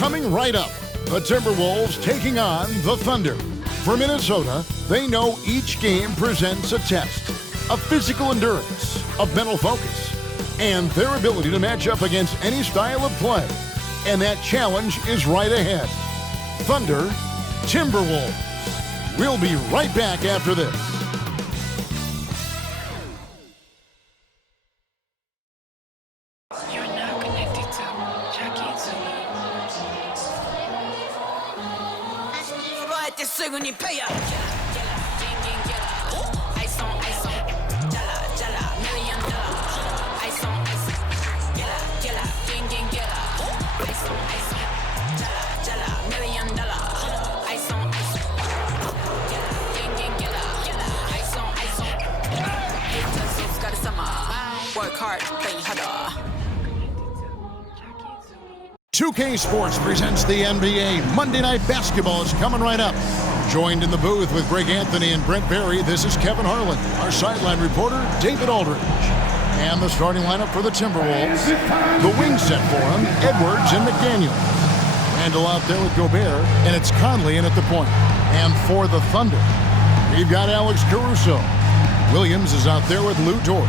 Coming right up, the Timberwolves taking on the Thunder. For Minnesota, they know each game presents a test of physical endurance, of mental focus, and their ability to match up against any style of play. And that challenge is right ahead. Thunder, Timberwolves. We'll be right back after this. You're now connected to Work hard, play harder. 2K Sports presents the NBA. Monday Night Basketball is coming right up. Joined in the booth with Greg Anthony and Brent Barry, this is Kevin Harlan. Our sideline reporter, David Aldridge. And the starting lineup for the Timberwolves. The wing set for them, Edwards and McDaniel. Randall out there with Gobert, and it's Conley in at the point. And for the Thunder, we've got Alex Caruso. Williams is out there with Lou Dort.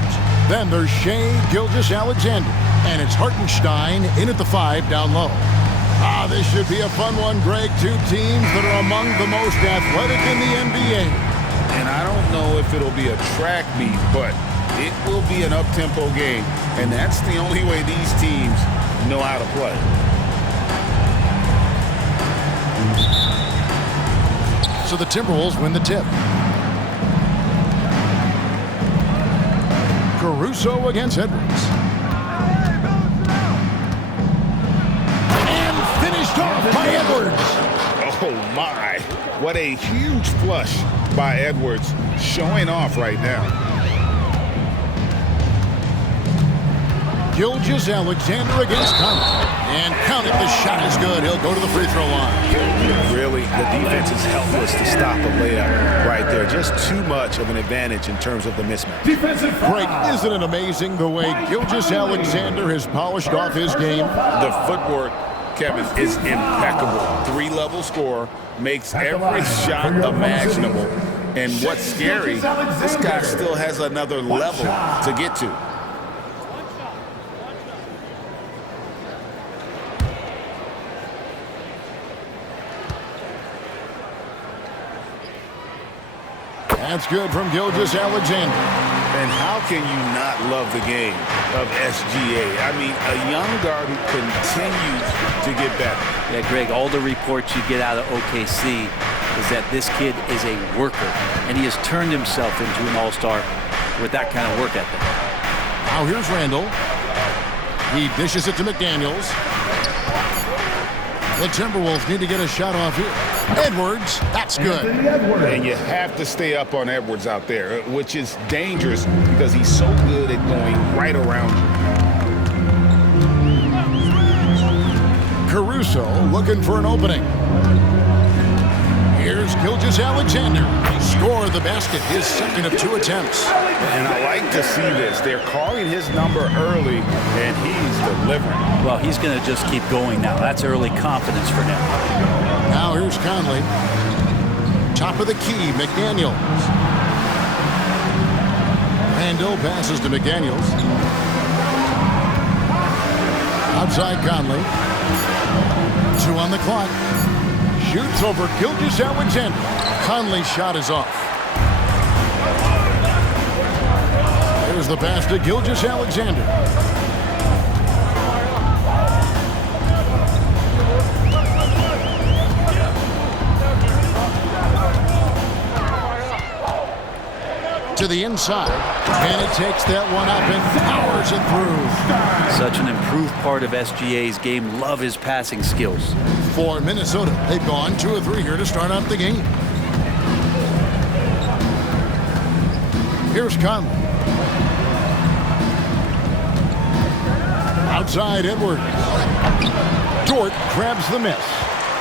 Then there's Shai Gilgeous-Alexander. And it's Hartenstein in at the 5 down low. This should be a fun one, Greg. Two teams that are among the most athletic in the NBA. And I don't know if it'll be a track meet, but it will be an up-tempo game. And that's the only way these teams know how to play. So the Timberwolves win the tip. Caruso against Edwards. And finished off by Edwards. Oh, my. What a huge flush by Edwards, showing off right now. Gilgeous-Alexander against Conley. And count it, the shot is good. He'll go to the free throw line. Really, the defense is helpless to stop the layup right there. Just too much of an advantage in terms of the mismatch. Greg, isn't it amazing the way Gilgeous-Alexander has polished off his game? The footwork, Kevin, is impeccable. 3-level score, makes every shot imaginable. And what's scary, this guy still has another level to get to. That's good from Gilgeous-Alexander. And how can you not love the game of SGA? I mean, a young guard who continues to get better. Yeah, Greg, all the reports you get out of OKC is that this kid is a worker, and he has turned himself into an all-star with that kind of work ethic. Now here's Randall. He dishes it to McDaniels. The Timberwolves need to get a shot off here. Edwards, that's good. And you have to stay up on Edwards out there, which is dangerous because he's so good at going right around you. Caruso looking for an opening. Here's Gilgeous-Alexander. Score the basket, his second of 2 attempts. And I like to see this. They're calling his number early, and he's delivering. Well, he's going to just keep going now. That's early confidence for him. Now here's Conley. Top of the key, McDaniels. Randall passes to McDaniels. Outside Conley. 2 on the clock. Shoots over Gilgeous-Alexander. Conley's shot is off. There's the pass to Gilgeous-Alexander. To the inside, and it takes that one up and powers it through. Such an improved part of SGA's game. Love his passing skills. For Minnesota, they've gone 2 of 3 here to start out the game. Here's Conley. Outside Edwards. Dort grabs the miss.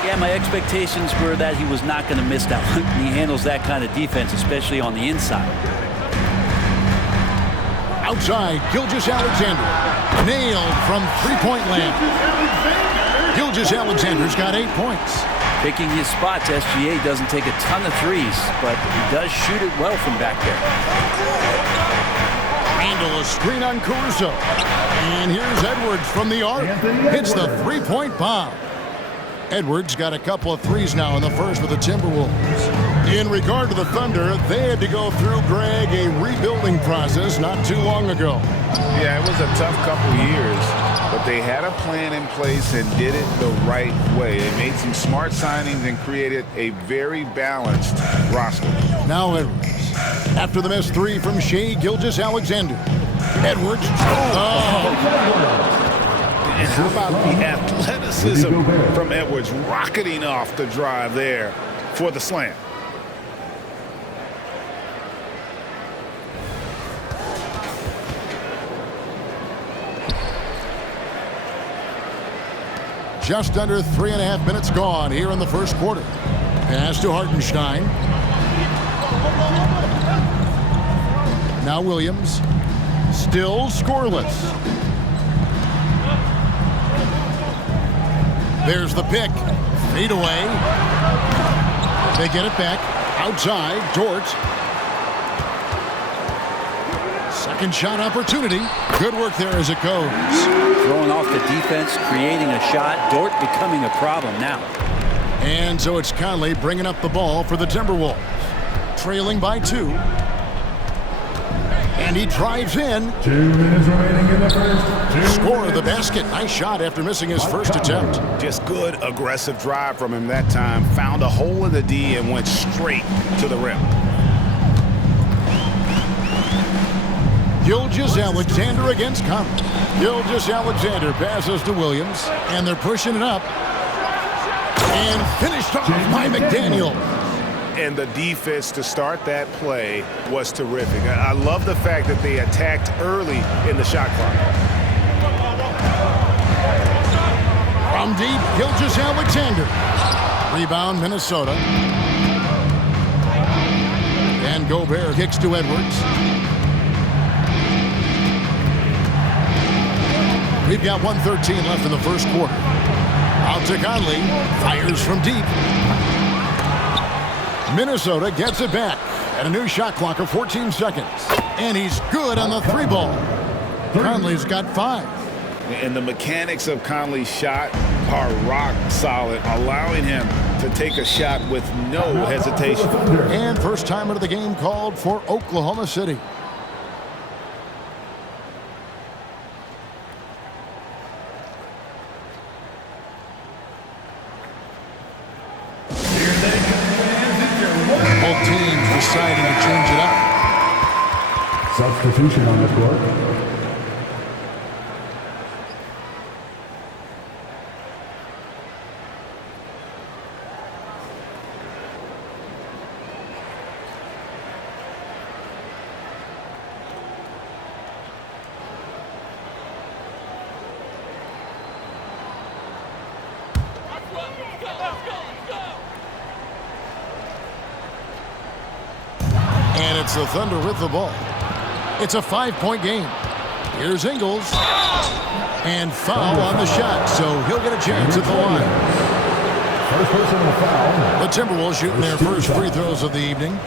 Yeah, my expectations were that he was not going to miss that one. He handles that kind of defense, especially on the inside. Outside, Gilgeous-Alexander. Nailed from three-point land. Gilgeous-Alexander's got 8 points. Picking his spots, SGA doesn't take a ton of threes, but he does shoot it well from back there. Handle a screen on Caruso. And here's Edwards from the arc. Hits the three-point bomb. Edwards got a couple of threes now in the first with the Timberwolves. In regard to the Thunder, they had to go through, Greg, a rebuilding process not too long ago. Yeah, it was a tough couple years, but they had a plan in place and did it the right way. They made some smart signings and created a very balanced roster. Now Edwards. After the missed three from Shai Gilgeous-Alexander. Edwards. And how about the athleticism from Edwards rocketing off the drive there for the slam. Just under 3.5 minutes gone here in the first quarter. Pass to Hartenstein. Now Williams. Still scoreless. There's the pick. Fade away. They get it back. Outside. Dort. Second shot opportunity. Good work there as it goes. Throwing off the defense, creating a shot. Dort becoming a problem now. And so it's Conley bringing up the ball for the Timberwolves. Trailing by 2. And he drives in. 2 minutes remaining in the first. Score the basket. Nice shot after missing his first attempt. Just good aggressive drive from him that time. Found a hole in the D and went straight to the rim. Gilgeous-Alexander against Conley. Gilgeous-Alexander passes to Williams. And they're pushing it up. And finished off by McDaniel. And the defense to start that play was terrific. I love the fact that they attacked early in the shot clock. From deep, Gilgeous-Alexander. Rebound, Minnesota. And Gobert kicks to Edwards. We've got 1:13 left in the first quarter. Out to Conley. Fires from deep. Minnesota gets it back at a new shot clock of 14 seconds. And he's good on the 3 ball. Conley's got 5. And the mechanics of Conley's shot are rock solid, allowing him to take a shot with no hesitation. And first time out of the game called for Oklahoma City. Both teams deciding to change it up. Substitution on the court. And it's the Thunder with the ball. It's a 5-point game. Here's Ingles. And foul on the shot, so he'll get a chance at the line. First personal foul. The Timberwolves shooting their first free throws of the evening.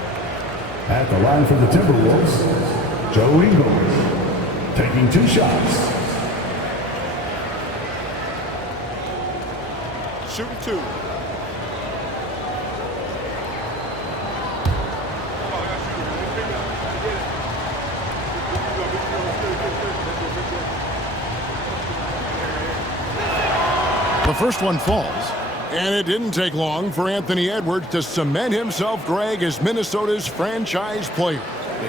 At the line for the Timberwolves, Joe Ingles. Taking 2 shots. Shooting 2. The first one falls. And it didn't take long for Anthony Edwards to cement himself, Greg, as Minnesota's franchise player.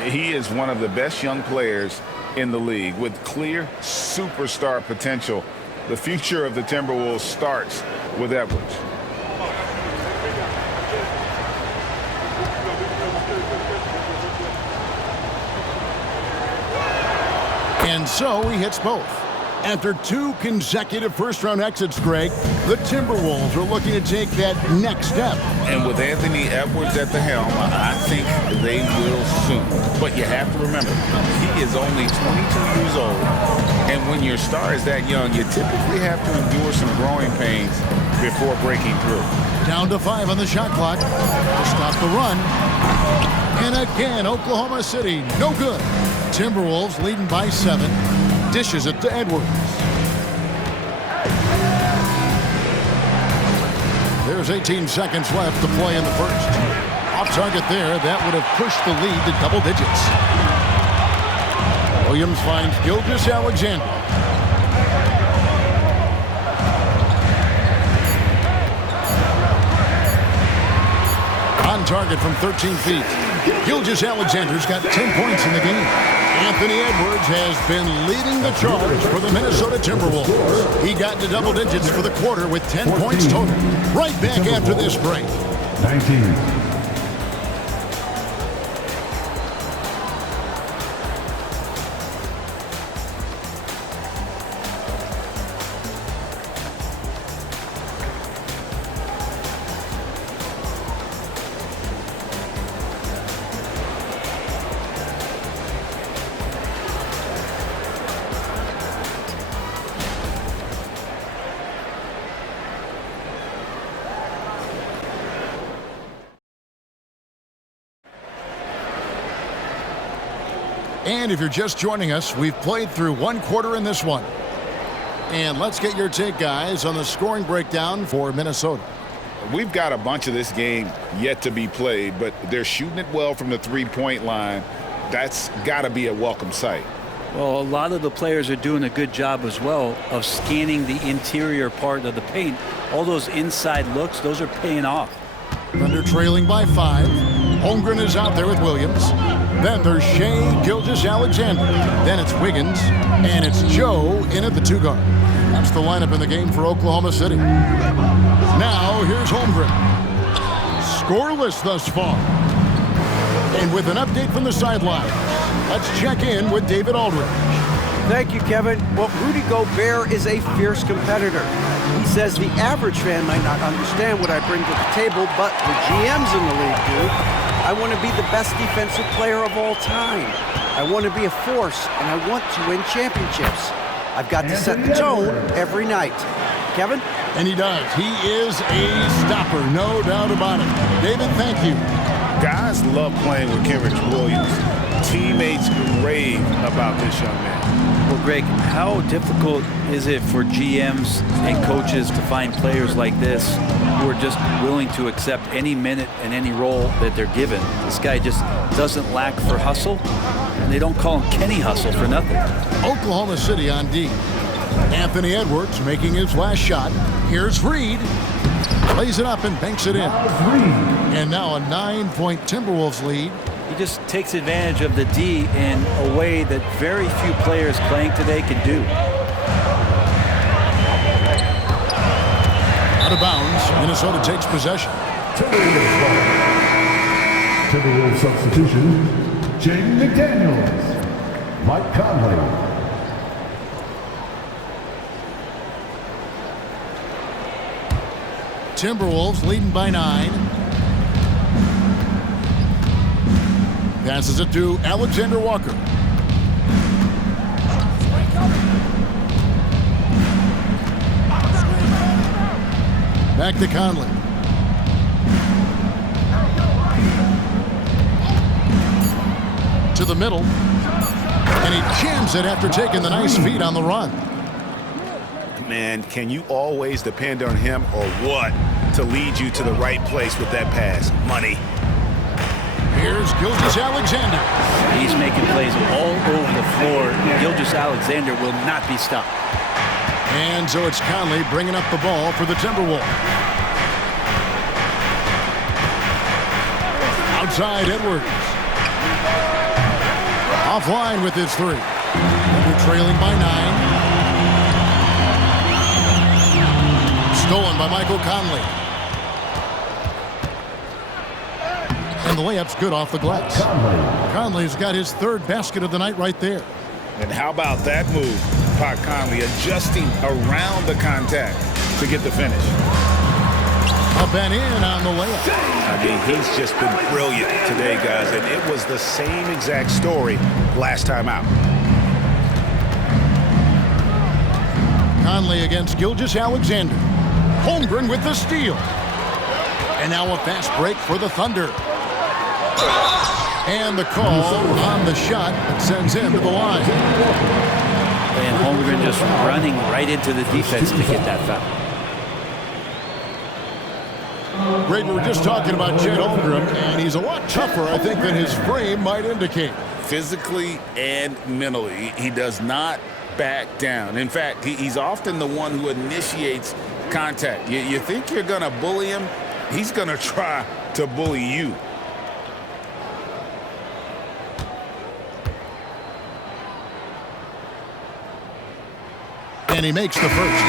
He is one of the best young players in the league with clear superstar potential. The future of the Timberwolves starts with Edwards. And so he hits both. After 2 consecutive first-round exits, Greg, the Timberwolves are looking to take that next step. And with Anthony Edwards at the helm, I think they will soon. But you have to remember, he is only 22 years old. And when your star is that young, you typically have to endure some growing pains before breaking through. Down to 5 on the shot clock to stop the run. And again, Oklahoma City, no good. Timberwolves leading by 7. Dishes it to Edwards. There's 18 seconds left to play in the first. Off target there, that would have pushed the lead to double digits. Williams finds Gilgeous-Alexander. On target from 13 feet. Gilgeous-Alexander's got 10 points in the game. Anthony Edwards has been leading the charge for the Minnesota Timberwolves. He got to double digits for the quarter with 10 points total. Right back after this break. 19. And if you're just joining us, we've played through 1 quarter in this one. And let's get your take, guys, on the scoring breakdown for Minnesota. We've got a bunch of this game yet to be played, but they're shooting it well from the three-point line. That's got to be a welcome sight. Well, a lot of the players are doing a good job as well of scanning the interior part of the paint. All those inside looks, those are paying off. Thunder trailing by 5. Holmgren is out there with Williams. Then there's Shai Gilgeous-Alexander. Then it's Wiggins. And it's Joe in at the 2 guard. That's the lineup in the game for Oklahoma City. Now here's Holmgren. Scoreless thus far. And with an update from the sideline, let's check in with David Aldridge. Thank you, Kevin. Well, Rudy Gobert is a fierce competitor. He says the average fan might not understand what I bring to the table, but the GMs in the league do. I want to be the best defensive player of all time. I want to be a force, and I want to win championships. I've got to set the tone every night. Kevin? And he does. He is a stopper, no doubt about it. David, thank you. Guys love playing with Kenrich Williams. Teammates rave about this young man. Well, Greg, how difficult is it for GMs and coaches to find players like this who are just willing to accept any minute and any role that they're given? This guy just doesn't lack for hustle, and they don't call him Kenny Hustle for nothing. Oklahoma City on D. Anthony Edwards making his last shot. Here's Reed. Plays it up and banks it in. And now a 9-point Timberwolves lead. He just takes advantage of the D in a way that very few players playing today can do. Out of bounds, Minnesota takes possession. Timberwolves substitution, Jaden McDaniels, Mike Conley. Timberwolves leading by 9. Passes it to Alexander Walker. Back to Conley. To the middle. And he jams it after taking the nice feed on the run. Man, can you always depend on him or what to lead you to the right place with that pass? Money. Here's Gilgeous-Alexander. He's making plays all over the floor. Gilgeous-Alexander will not be stopped. And so it's Conley bringing up the ball for the Timberwolves. Outside Edwards. Offline with his 3. They're trailing by 9. Stolen by Michael Conley. And the layup's good off the glass. Conley's got his 3rd basket of the night right there. And how about that move? Pot Conley adjusting around the contact to get the finish. Up and in on the layup. I mean, he's just been brilliant today, guys, and it was the same exact story last time out. Conley against Gilgeous-Alexander. Holmgren with the steal. And now a fast break for the Thunder. And the call on the shot that sends him to the line. And Holmgren just running right into the defense to get that foul. Greg, we were just talking about Chet Holmgren, and he's a lot tougher, I think, than his frame might indicate. Physically and mentally, he does not back down. In fact, he's often the one who initiates contact. You think you're going to bully him, he's going to try to bully you. And he makes the first.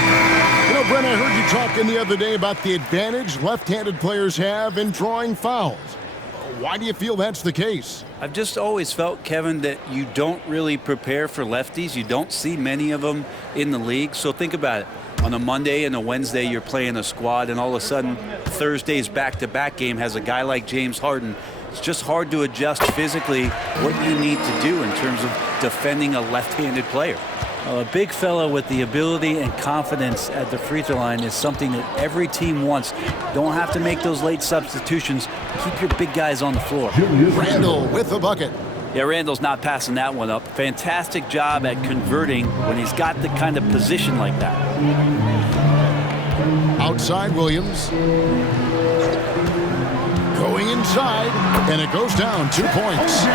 You know, Brent, I heard you talking the other day about the advantage left-handed players have in drawing fouls. Why do you feel that's the case? I've just always felt, Kevin, that you don't really prepare for lefties. You don't see many of them in the league. So think about it. On a Monday and a Wednesday, you're playing a squad, and all of a sudden, Thursday's back-to-back game has a guy like James Harden. It's just hard to adjust physically what you need to do in terms of defending a left-handed player. A big fella with the ability and confidence at the free throw line is something that every team wants. Don't have to make those late substitutions. Keep your big guys on the floor. Randall with the bucket. Yeah, Randall's not passing that one up. Fantastic job at converting when he's got the kind of position like that. Outside Williams. Going inside, and it goes down 2 points.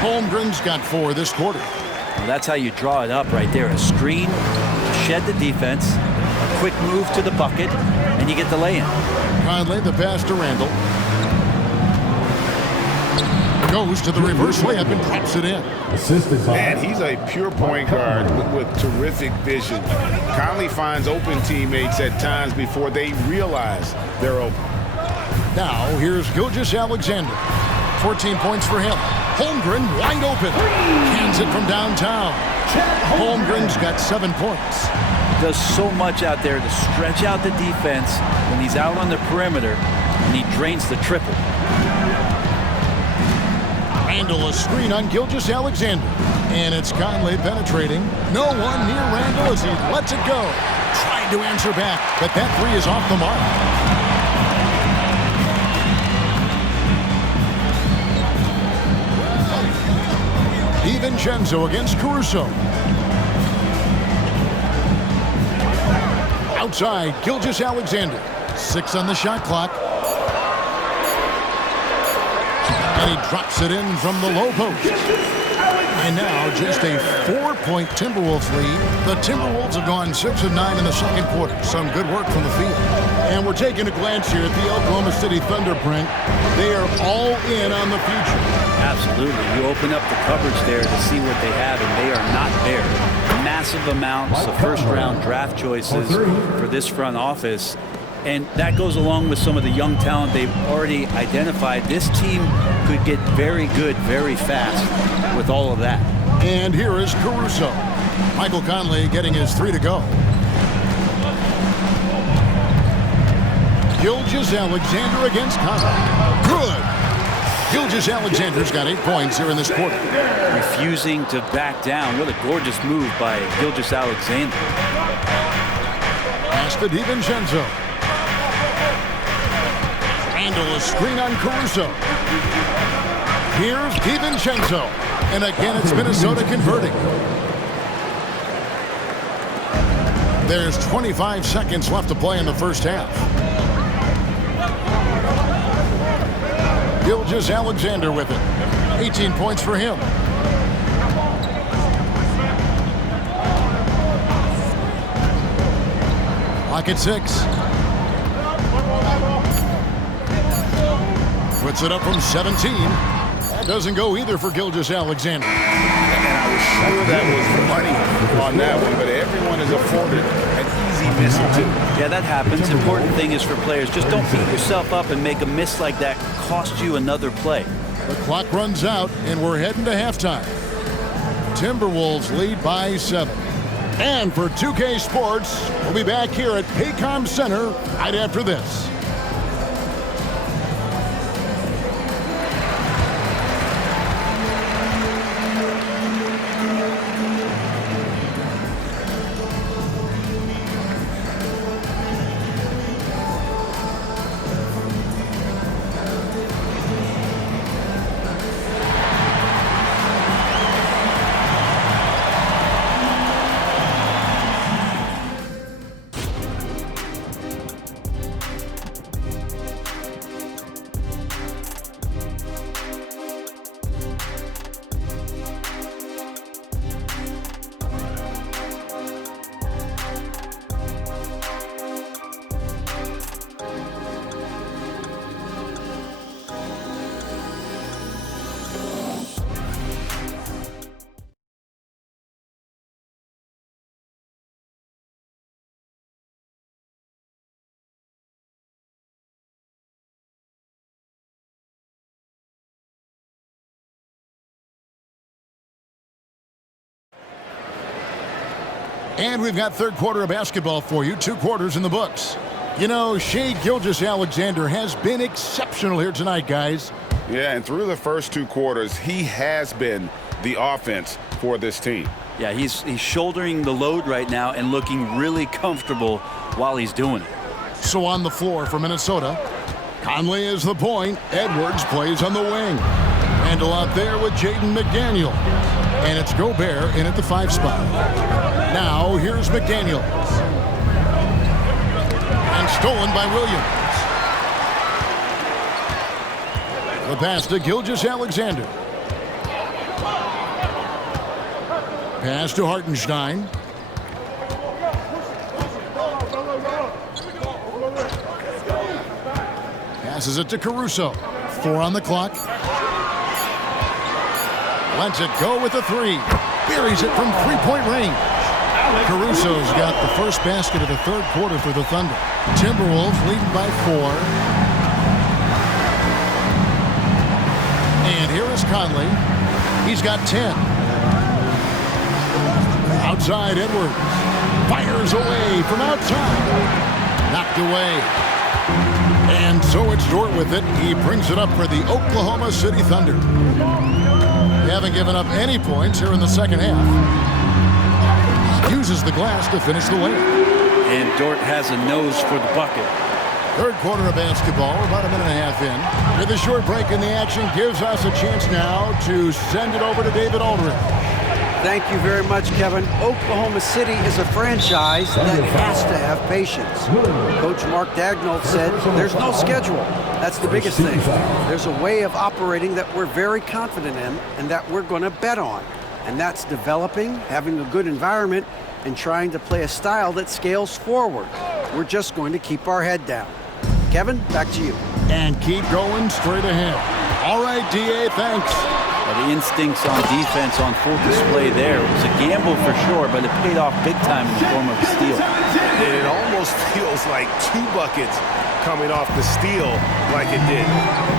Holmgren's got 4 this quarter. Well, that's how you draw it up right there. A screen to shed the defense, a quick move to the bucket, and you get the lay-in. Conley, the pass to Randall. Goes to the reverse layup and drops it in. Assisted by. Man, he's a pure point guard with terrific vision. Conley finds open teammates at times before they realize they're open. Now, here's Gilgeous-Alexander. 14 points for him. Holmgren wide open. Hands it from downtown. Holmgren's got 7 points. Does so much out there to stretch out the defense when he's out on the perimeter, and he drains the triple. Randall, a screen on Gilgeous-Alexander. And it's Conley penetrating. No one near Randall as he lets it go. Trying to answer back, but that three is off the mark. DiVincenzo against Caruso. Outside, Gilgeous-Alexander. 6 on the shot clock. And he drops it in from the low post. And now just a 4-point Timberwolves lead. The Timberwolves have gone 6 of 9 in the second quarter. Some good work from the field. And we're taking a glance here at the Oklahoma City Thunder, Brent. They are all in on the future. Absolutely. You open up the coverage there to see what they have, and they are not there. Massive amounts of first-round draft choices for this front office. And that goes along with some of the young talent they've already identified. This team could get very good very fast with all of that. And here is Caruso. Michael Conley getting his 3 to go. Gilgeous-Alexander against Conley. Good. Gilgeous-Alexander's got 8 points here in this quarter. Refusing to back down. What a gorgeous move by Gilgeous-Alexander. Pass to DiVincenzo. Randall, a screen on Caruso. Here's DiVincenzo. And again, it's Minnesota converting. There's 25 seconds left to play in the first half. Gilgeous-Alexander with it. 18 points for him. Clock at 6. Puts it up from 17. That doesn't go either for Gilgeous-Alexander. And I was sure that was money on that one, but everyone is afforded an easy miss or two. Yeah, that happens. Important thing is for players, just don't beat yourself up and make a miss like that cost you another play. The clock runs out, and we're heading to halftime. Timberwolves lead by 7. And for 2K Sports, we'll be back here at Paycom Center right after this. And we've got third quarter of basketball for you. 2 quarters in the books. You know, Shai Gilgeous-Alexander has been exceptional here tonight, guys. Yeah, and through the first 2 quarters, he has been the offense for this team. Yeah, he's shouldering the load right now and looking really comfortable while he's doing it. So on the floor for Minnesota, Conley is the point. Edwards plays on the wing. Randall out there with Jaden McDaniel. And it's Gobert in at the 5 spot. Now here's McDaniel. And stolen by Williams. The pass to Gilgeous-Alexander. Pass to Hartenstein. Passes it to Caruso. 4 on the clock. Lets it go with a 3. Buries it from 3-point range. Caruso's got the first basket of the third quarter for the Thunder. Timberwolves leading by 4. And here is Conley. He's got 10. Outside Edwards. Fires away from outside. Knocked away. And so it's Dort with it. He brings it up for the Oklahoma City Thunder. They haven't given up any points here in the second half. Uses the glass to finish the layup. And Dort has a nose for the bucket. Third quarter of basketball, about a minute and a half in. With a short break in the action, gives us a chance now to send it over to David Aldridge. Thank you very much, Kevin. Oklahoma City is a franchise that has to have patience. Coach Mark Daigneault said there's no schedule. That's the biggest thing. There's a way of operating that we're very confident in and that we're going to bet on. And that's developing, having a good environment, and trying to play a style that scales forward. We're just going to keep our head down. Kevin, back to you. And keep going straight ahead. All right, D.A., thanks. Well, the instincts on defense on full display there. It was a gamble for sure, but it paid off big time in the form of a steal. And it almost feels like 2 buckets coming off the steal like it did.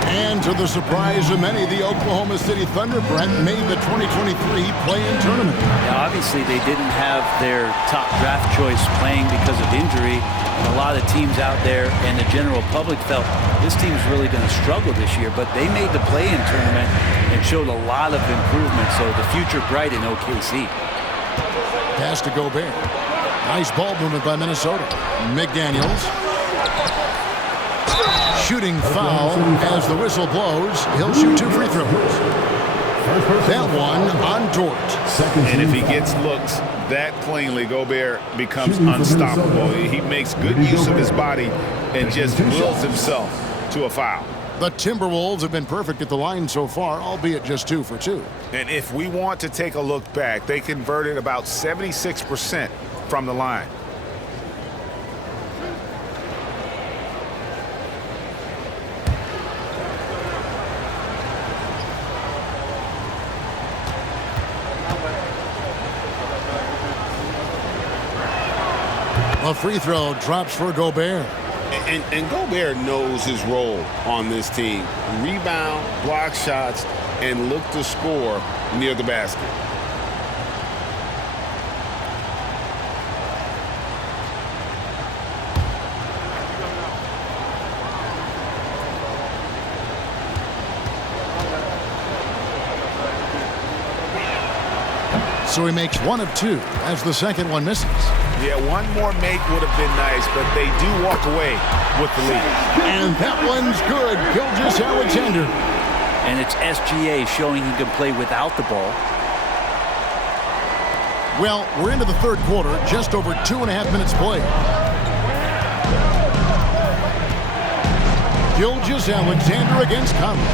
And to the surprise of many, the Oklahoma City Thunder, Brent, made the 2023 play-in tournament. Now, obviously, they didn't have their top draft choice playing because of injury. And a lot of teams out there and the general public felt this team's really going to struggle this year. But they made the play-in tournament and showed a lot of improvement. So the future bright in OKC. Pass to Gobert. Nice ball movement by Minnesota. McDaniels. Shooting foul as the whistle blows. He'll shoot 2 free throws. That one on Dort. And if he gets looks that cleanly, Gobert becomes unstoppable. He makes good use of his body and just wills himself to a foul. The Timberwolves have been perfect at the line so far, albeit just 2 for 2. And if we want to take a look back, they converted about 76% from the line. A free throw drops for Gobert. And Gobert knows his role on this team. Rebound, block shots, and look to score near the basket. So he makes 1 of 2 as the second one misses. Yeah, one more make would have been nice, but they do walk away with the lead. And that one's good. Gilgeous-Alexander. And it's SGA showing he can play without the ball. Well, we're into the third quarter, just over 2.5 minutes played. Gilgeous-Alexander against Conley.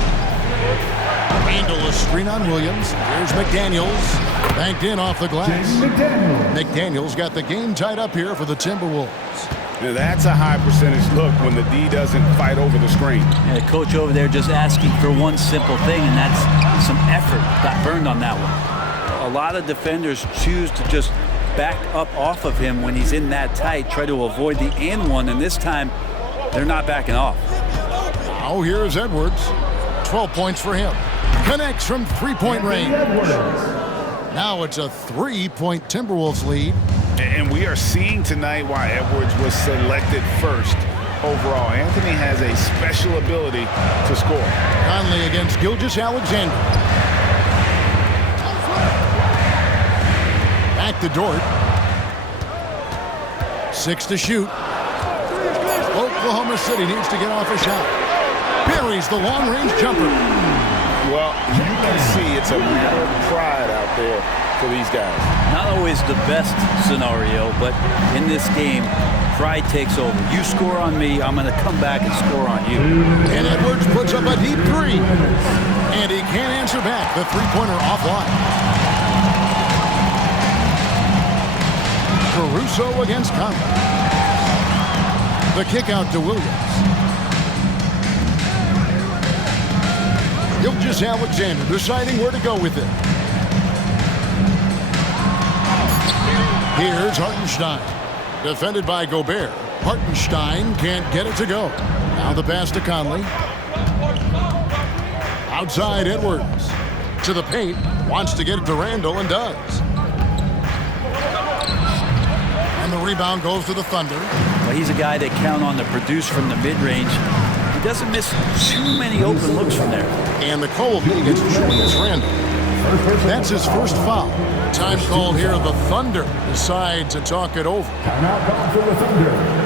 Handle a screen on Williams. Here's McDaniels. Banked in off the glass. McDaniels got the game tied up here for the Timberwolves. Now that's a high percentage look when the D doesn't fight over the screen. Yeah, the coach over there just asking for one simple thing, and that's some effort. Got burned on that one. A lot of defenders choose to just back up off of him when he's in that tight, try to avoid the and one, and this time they're not backing off. Now here's Edwards. 12 points for him. Connects from three-point range. Now it's a 3-point Timberwolves lead. And we are seeing tonight why Edwards was selected first overall. Anthony has a special ability to score. Conley against Gilgeous-Alexander. Back to Dort. 6 to shoot. Oklahoma City needs to get off a shot. Buries the long-range jumper. Well, you can see it's a matter of pride out there for these guys. Not always the best scenario, but in this game, pride takes over. You score on me, I'm going to come back and score on you. And Edwards puts up a deep three. And he can't answer back. The three-pointer offline. Caruso against Conley. The kick out to Williams. Gilgeous-Alexander deciding where to go with it. Here's Hartenstein. Defended by Gobert. Hartenstein can't get it to go. Now the pass to Conley. Outside Edwards. To the paint. Wants to get it to Randall and does. And the rebound goes to the Thunder. Well, he's a guy that count on to produce from the mid-range. He doesn't miss too many open looks from there. And the call will be against Julius Randle. That's his first foul. Time called here. The Thunder decide to talk it over. Timeout called for the Thunder.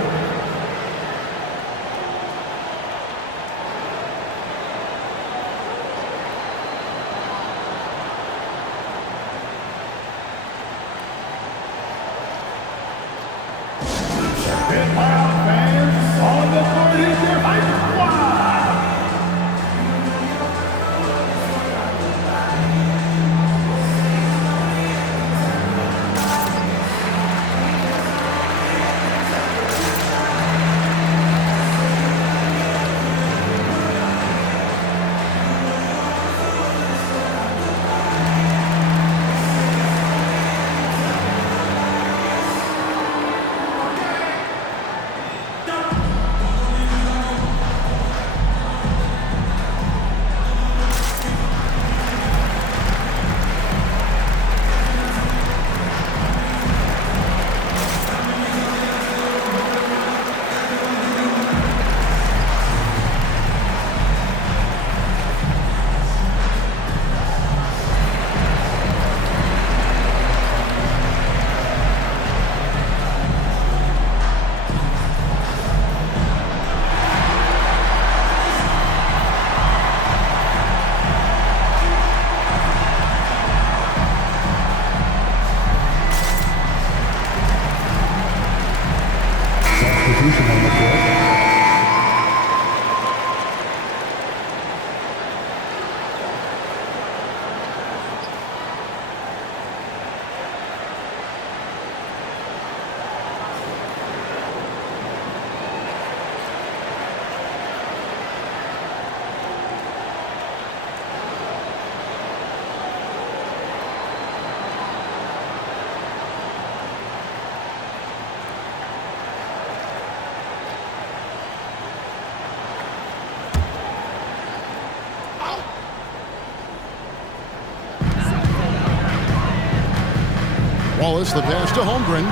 Wallace, the pass to Holmgren.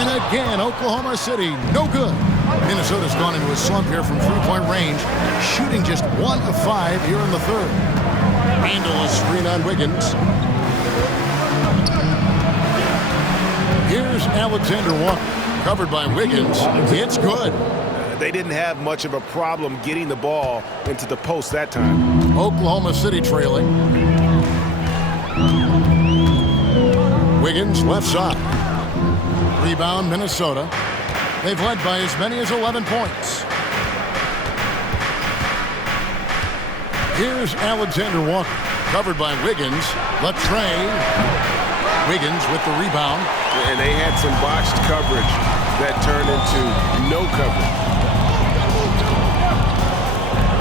And again, Oklahoma City, no good. Minnesota's gone into a slump here from three-point range, shooting just 1 of 5 here in the third. Handle a screen on Wiggins. Here's Alexander Walker, covered by Wiggins. It's good. They didn't have much of a problem getting the ball into the post that time. Oklahoma City trailing. Wiggins left side. Rebound Minnesota. They've led by as many as 11 points. Here's Alexander Walker, covered by Wiggins. Latrey. Wiggins with the rebound. And they had some botched coverage that turned into no coverage.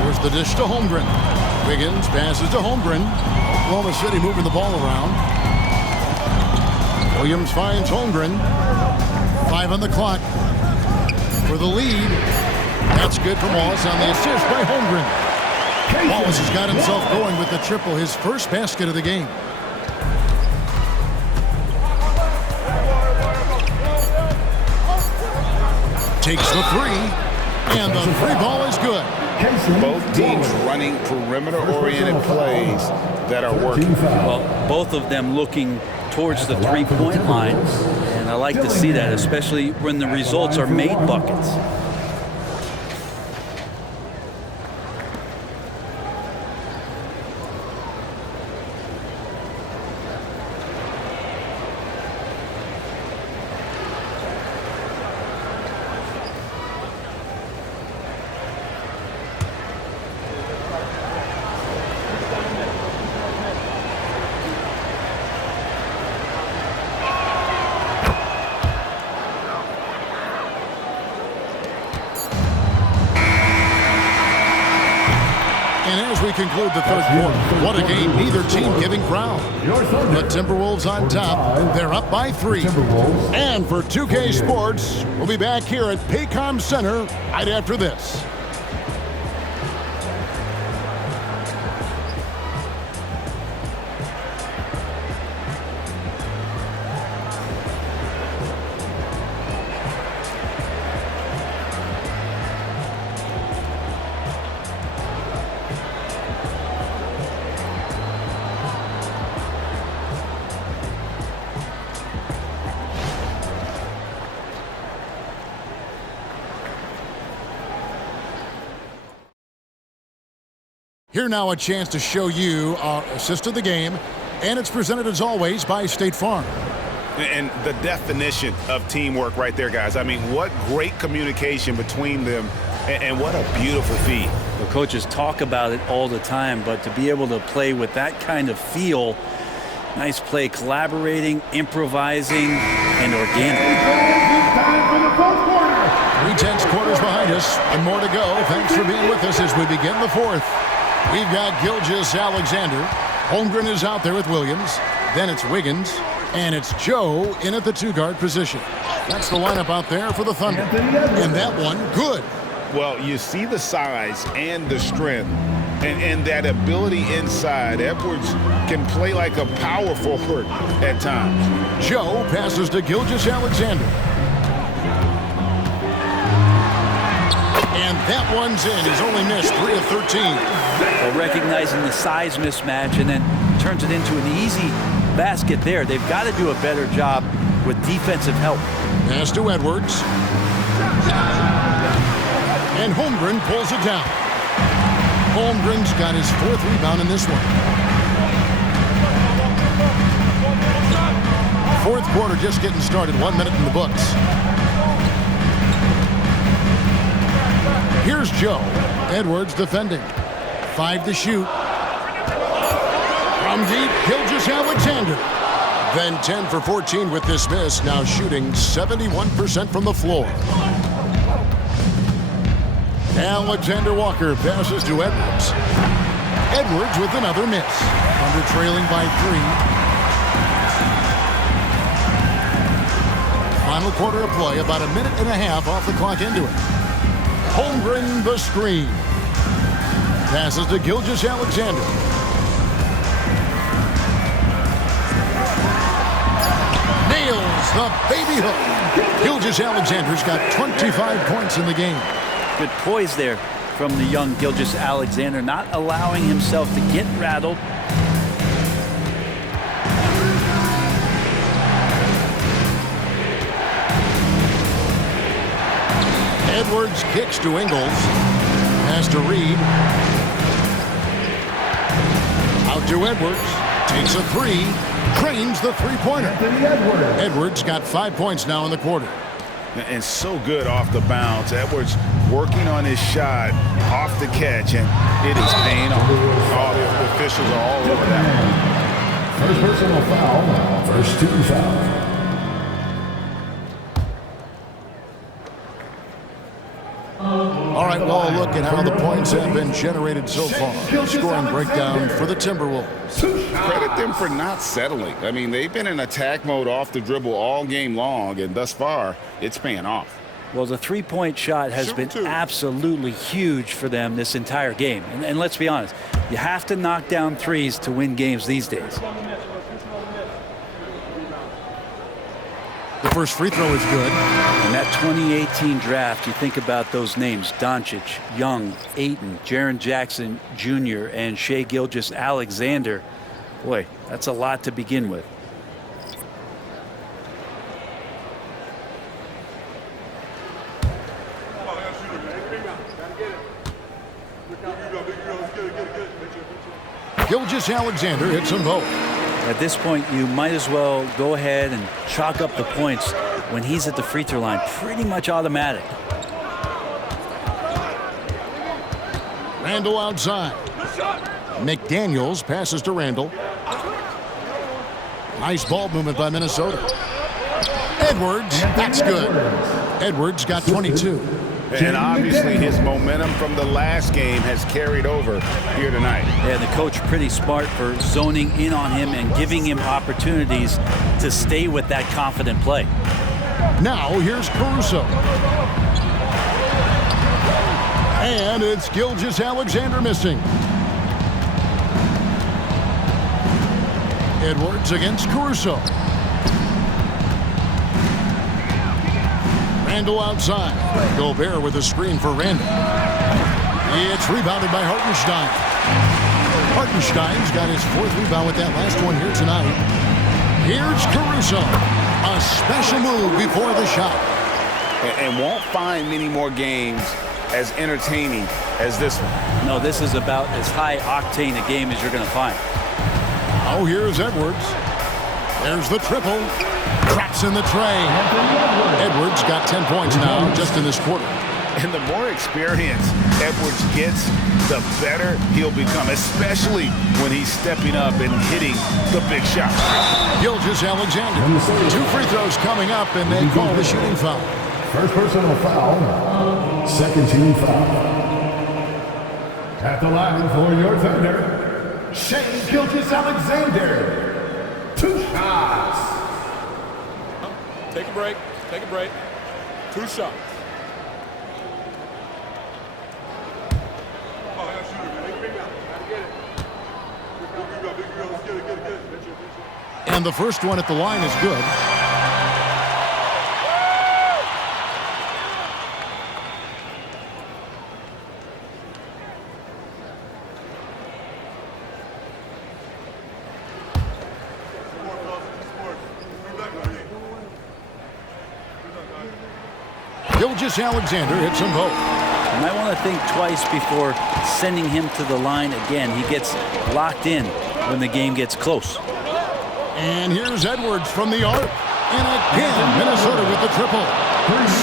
Here's the dish to Holmgren. Wiggins passes to Holmgren. Oklahoma City moving the ball around. Williams finds Holmgren. 5 on the clock for the lead. That's good for Wallace on the assist by Holmgren. Wallace has got himself going with the triple, his first basket of the game. Takes the three, and the three ball is good. Both teams running perimeter-oriented plays that are working. Well, both of them looking towards the three-point line, and I like to see that, especially when the results are made buckets. We conclude the third quarter. What a game, neither team giving ground. The Timberwolves on top. They're up by 3. And for 2K Sports, we'll be back here at Paycom Center right after this. Here now a chance to show you our assist of the game, and it's presented as always by State Farm. And the definition of teamwork right there, guys. I mean, what great communication between them, and what a beautiful feed. The coaches talk about it all the time, but to be able to play with that kind of feel, nice play, collaborating, improvising, and organic. Time for the fourth quarter. 3/10 quarters behind us, and more to go. Thanks for being with us as we begin the fourth. We've got Gilgeous Alexander. Holmgren is out there with Williams. Then it's Wiggins. And it's Joe in at the 2-guard position. That's the lineup out there for the Thunder. And that one, good. Well, you see the size and the strength and that ability inside. Edwards can play like a power forward at times. Joe passes to Gilgeous Alexander. And that one's in. He's only missed 3 of 13. Well, recognizing the size mismatch and then turns it into an easy basket there. They've got to do a better job with defensive help. Pass to Edwards. And Holmgren pulls it down. Holmgren's got his 4th rebound in this one. 4th quarter just getting started. 1 minute in the books. Here's Joe. Edwards defending. 5 to shoot. From deep, Gilgeous Alexander. Then 10 for 14 with this miss. Now shooting 71% from the floor. Alexander Walker passes to Edwards. Edwards with another miss. Thunder trailing by 3. Final quarter of play, about a minute and a half off the clock into it. Holmgren the screen. Passes to Gilgeous Alexander. Nails the baby hook. Gilgeous Alexander's got 25 points in the game. Good poise there from the young Gilgeous Alexander, not allowing himself to get rattled. Edwards kicks to Ingles. Has to Reed. Out to Edwards. Takes a three. Trains the three-pointer. Edwards got 5 points now in the quarter. And so good off the bounce. Edwards working on his shot off the catch, and it is paying off. All the officials are all over that one. First personal foul. First team foul. All right, well, a look at how the points have been generated so far. Scoring breakdown for the Timberwolves. Credit them for not settling. I mean, they've been in attack mode off the dribble all game long, and thus far, it's paying off. Well, the three-point shot has been absolutely huge for them this entire game. And let's be honest, you have to knock down threes to win games these days. The first free throw is good. In that 2018 draft, you think about those names: Doncic, Young, Ayton, Jaren Jackson Jr., and Shai Gilgeous-Alexander. Boy, that's a lot to begin with. Gilgeous-Alexander hits them both. At this point, you might as well go ahead and chalk up the points when he's at the free throw line. Pretty much automatic. Randall outside. McDaniels passes to Randall. Nice ball movement by Minnesota. Edwards, that's good. Edwards got 22. And obviously his momentum from the last game has carried over here tonight. Yeah, the coach pretty smart for zoning in on him and giving him opportunities to stay with that confident play. Now here's Caruso. And it's Gilgeous-Alexander missing. Edwards against Caruso. Randall outside. Gobert with a screen for Randall. It's rebounded by Hartenstein. Hartenstein's got his fourth rebound with that last one here tonight. Here's Caruso. A special move before the shot. And won't find many more games as entertaining as this one. No, this is about as high octane a game as you're going to find. Oh, here's Edwards. There's the triple. Traps in the tray. Edwards got 10 points now just in this quarter. And the more experience Edwards gets, the better he'll become, especially when he's stepping up and hitting the big shot. Gilgeous-Alexander. 2 free throws coming up, and they call the shooting foul. First personal foul. Second team foul. At the line for your thunder, Shai Gilgeous-Alexander. 2 shots. Take a break. Take a break. 2 shots. And the first one at the line is good. Gilgeous-Alexander hits them both. You might want to think twice before sending him to the line again. He gets locked in when the game gets close. And here's Edwards from the arc. And again, Minnesota with the triple.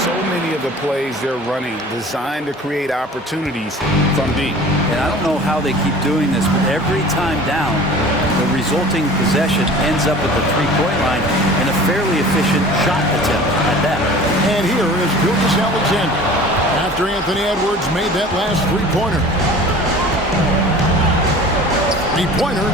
So many of the plays they're running designed to create opportunities from deep. And I don't know how they keep doing this, but every time down, the resulting possession ends up at the three-point line and a fairly efficient shot attempt at that. And here is Gilgeous-Alexander after Anthony Edwards made that last three-pointer. Three-pointer.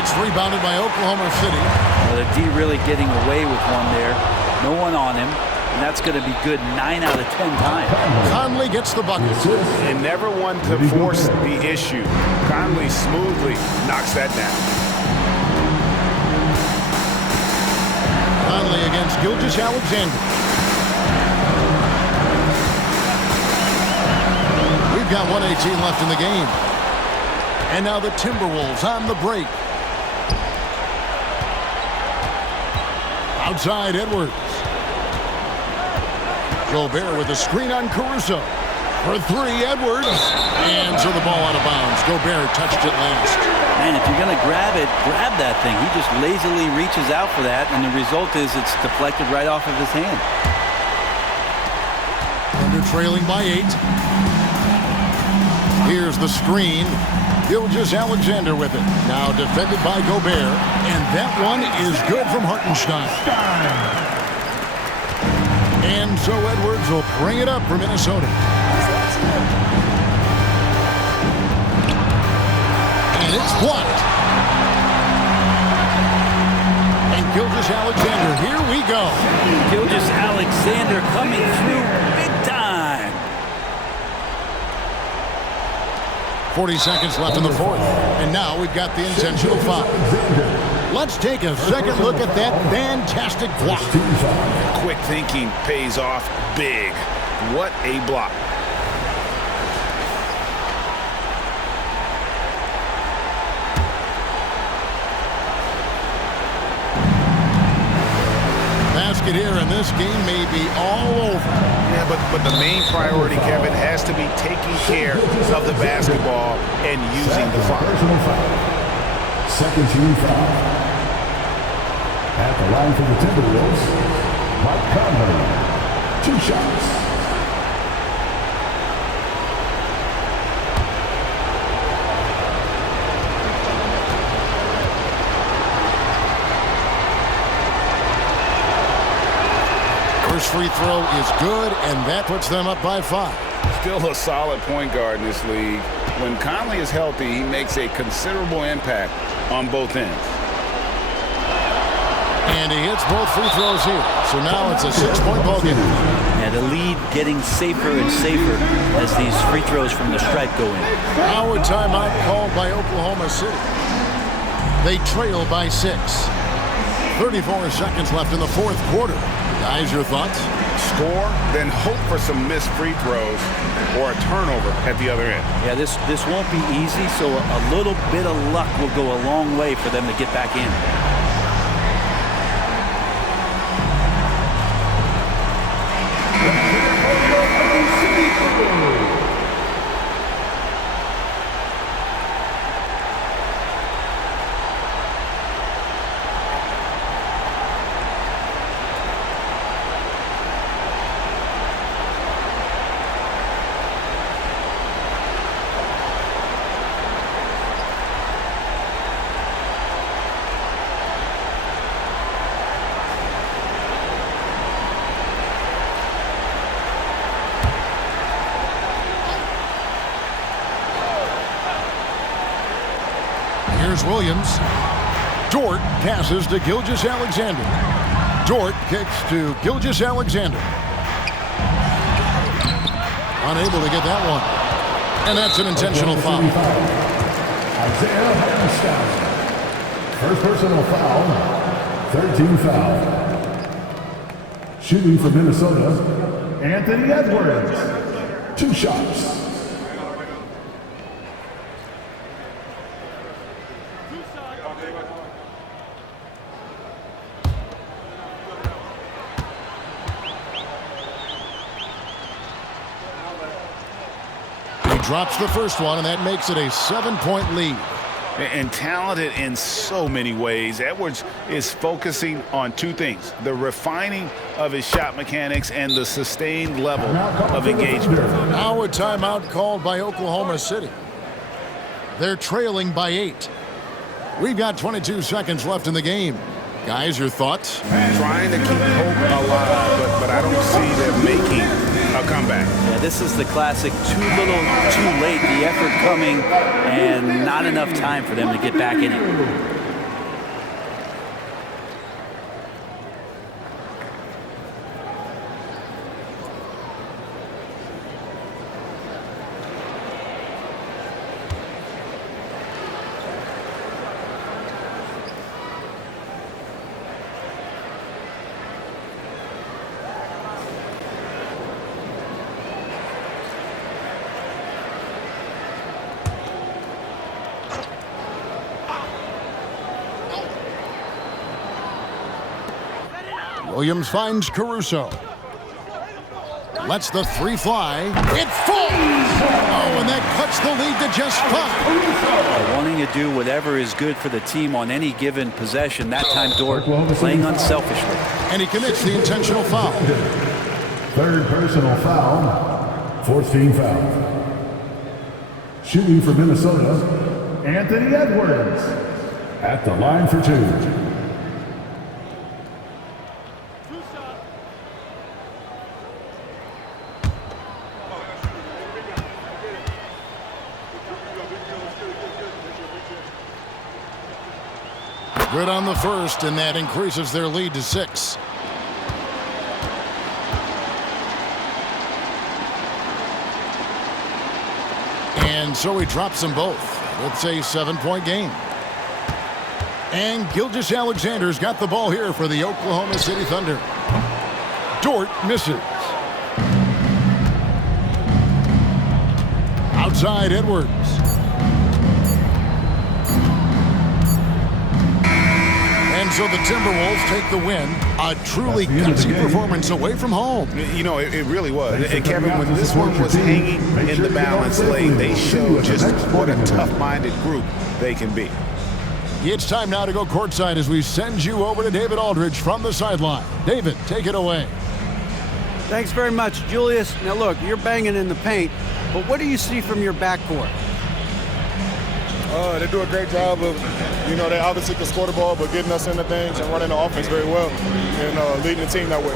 It's rebounded by Oklahoma City. Well, the D really getting away with one there. No one on him, and that's going to be good 9 out of 10 times. Conley gets the bucket. And never one to force the issue. Conley smoothly knocks that down. Conley against Gilgeous-Alexander. We've got 1:18 left in the game. And now the Timberwolves on the break. Outside Edwards. Gobert with a screen on Caruso. For three, Edwards. And so the ball out of bounds. Gobert touched it last. Man, if you're going to grab it, grab that thing. He just lazily reaches out for that, and the result is it's deflected right off of his hand. Thunder trailing by 8. Here's the screen. Gilgeous-Alexander with it. Now defended by Gobert. And that one is good from Hartenstein. And so Edwards will bring it up for Minnesota. And it's blocked. And Gilgeous-Alexander, here we go. Gilgeous-Alexander coming through big time. 40 seconds left in the fourth. And now we've got the intentional foul. Let's take a second look at that fantastic block. Quick thinking pays off big. What a block. Basket here, and this game may be all over. Yeah, but the main priority, Kevin, has to be taking care of the basketball and using the foul. Personal foul. Second team foul. At the line for the Timberwolves, Mike Conley. 2 shots. First free throw is good, and that puts them up by 5. Still a solid point guard in this league. When Conley is healthy, he makes a considerable impact on both ends. And he hits both free throws here. So now it's a 6-point ball game. And the lead getting safer and safer as these free throws from the stripe go in. Now a timeout called by Oklahoma City. They trail by 6. 34 seconds left in the fourth quarter. Guys, your thoughts? Score, then hope for some missed free throws or a turnover at the other end. Yeah, this won't be easy, so a little bit of luck will go a long way for them to get back in. Here's Williams. Dort passes to Gilgeous-Alexander. Dort kicks to Gilgeous-Alexander. Unable to get that one. And that's an intentional foul. Isaiah Hartenstein. First personal foul. 13 foul. Shooting for Minnesota, Anthony Edwards. 2 shots. Drops the first one, and that makes it a 7-point lead. And talented in so many ways. Edwards is focusing on 2 things: the refining of his shot mechanics and the sustained level of engagement. Now a timeout called by Oklahoma City. They're trailing by 8. We've got 22 seconds left in the game. Guys, your thoughts? Trying to keep hope alive, but I don't see them making a comeback. Yeah, this is the classic too little, too late. The effort coming and not enough time for them to get back in it. Williams finds Caruso. Lets the three fly. It falls! Oh, and that cuts the lead to just 5. Wanting to do whatever is good for the team on any given possession. That time, Dort playing unselfishly. And he commits the intentional foul. Third personal foul. Fourth team foul. Shooting for Minnesota, Anthony Edwards. At the line for 2. Good on the first, and that increases their lead to 6. And so he drops them both. It's a 7-point game. And Gilgeous-Alexander's got the ball here for the Oklahoma City Thunder. Dort misses. Outside Edwards. And so the Timberwolves take the win. A truly gutsy performance away from home. You know, it really was. And Kevin, when this one was hanging in the balance lane, they showed just what a tough-minded group they can be. It's time now to go courtside as we send you over to David Aldridge from the sideline. David, take it away. Thanks very much, Julius. Now look, you're banging in the paint, but what do you see from your backcourt? They do a great job of, they obviously can score the ball, but getting us into things and running the offense very well and leading the team that way.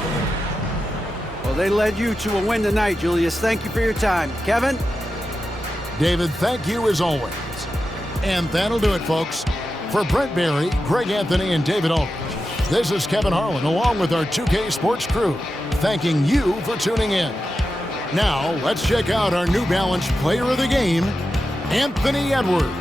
Well, they led you to a win tonight, Julius. Thank you for your time. Kevin? David, thank you as always. And that'll do it, folks. For Brent Barry, Greg Anthony, and David Aldridge, this is Kevin Harlan along with our 2K Sports crew, thanking you for tuning in. Now, let's check out our New Balance Player of the Game, Anthony Edwards.